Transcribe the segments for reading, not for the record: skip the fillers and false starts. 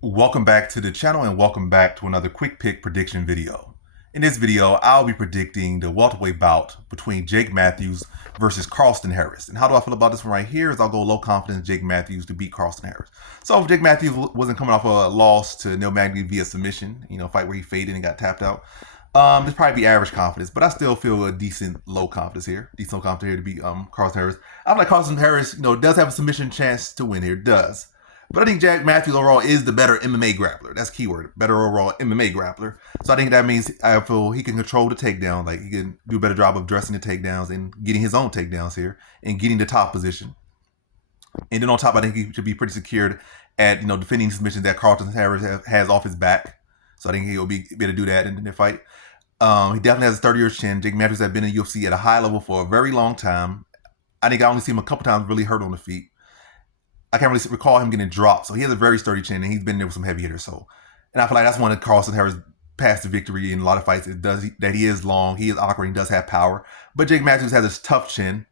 Welcome back to the channel and welcome back to another quick pick prediction video. In this video, I'll be predicting the welterweight bout between Jake Matthews versus Carlston Harris. And how do I feel about this one right here is I'll go low confidence Jake Matthews to beat Carlston Harris. So if Jake Matthews wasn't coming off a loss to Neil Magny via submission, fight where he faded and got tapped out, this probably be average confidence, but I still feel a decent low confidence here. Decent low confidence here to beat Carlston Harris. I feel like Carlston Harris, does have a submission chance to win here, does. But I think Jack Matthews overall is the better MMA grappler. That's keyword. Better overall MMA grappler. So I think that means I feel he can control the takedown. Like he can do a better job of dressing the takedowns and getting his own takedowns here and getting the top position. And then on top, I think he should be pretty secured at defending submissions that Carlston Harris has off his back. So I think he'll be able to do that in the fight. He definitely has a 30-year chin. Jake Matthews has been in UFC at a high level for a very long time. I think I only see him a couple times really hurt on the feet. I can't really recall him getting dropped. So he has a very sturdy chin, and he's been there with some heavy hitters. So, and I feel like that's one of Carlston Harris' paths to victory in a lot of fights. That he is long, he is awkward, he does have power. But Jake Matthews has this tough chin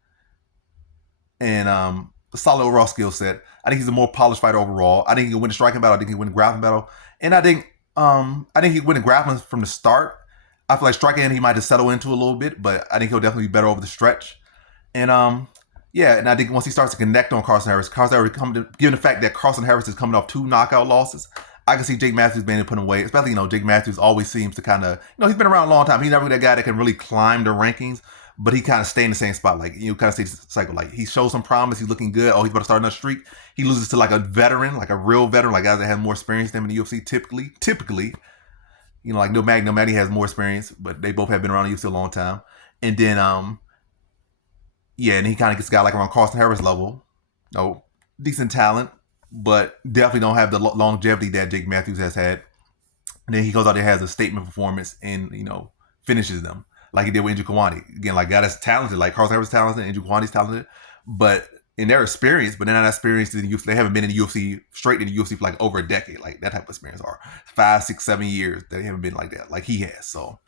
and a solid overall skill set. I think he's a more polished fighter overall. I think he can win the striking battle. I think he can win the grappling battle, and I think he can win the grappling from the start. I feel like striking he might just settle into a little bit, but I think he'll definitely be better over the stretch. And yeah, and I think once he starts to connect on Carlston Harris, given the fact that Carlston Harris is coming off 2 knockout losses, I can see Jake Matthews being able to put him away. Especially, Jake Matthews always seems to kind of, he's been around a long time. He's never that guy that can really climb the rankings, but he kind of stay in the same spot. Like, kind of stay the cycle. Like, he shows some promise. He's looking good. Oh, he's about to start another streak. He loses to like a veteran, like a real veteran, like guys that have more experience than him in the UFC typically. Like Neil Magny has more experience, but they both have been around the UFC a long time. And then, yeah, and he kind of gets a guy like around Carlston Harris level. Decent talent, but definitely don't have the longevity that Jake Matthews has had. And then he goes out there, has a statement performance, and finishes them like he did with Andrew Kawani. Again, like guy that's talented, like Carlston Harris is talented, Andrew Kawani's talented, but in their experience, but they're not experienced in the UFC. They haven't been in the UFC straight in the UFC for like over a decade, like that type of experience, or 5, 6, 7 years. They haven't been like that, like he has. So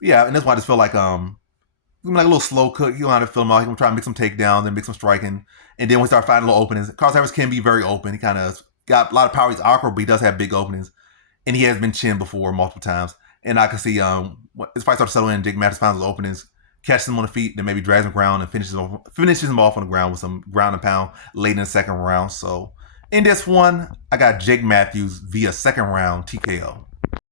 yeah, and that's why I just feel like like a little slow cook. He'll know how to fill him out. He'll try to make some takedowns and make some striking. And then we start finding little openings. Carlston Harris can be very open. He kind of got a lot of power. He's awkward, but he does have big openings. And he has been chinned before multiple times. And I can see his fight starts to settle in. Jake Matthews finds those openings, catches him on the feet, then maybe drags him around and finishes him off on the ground with some ground and pound late in the second round. So in this one, I got Jake Matthews via second round TKO.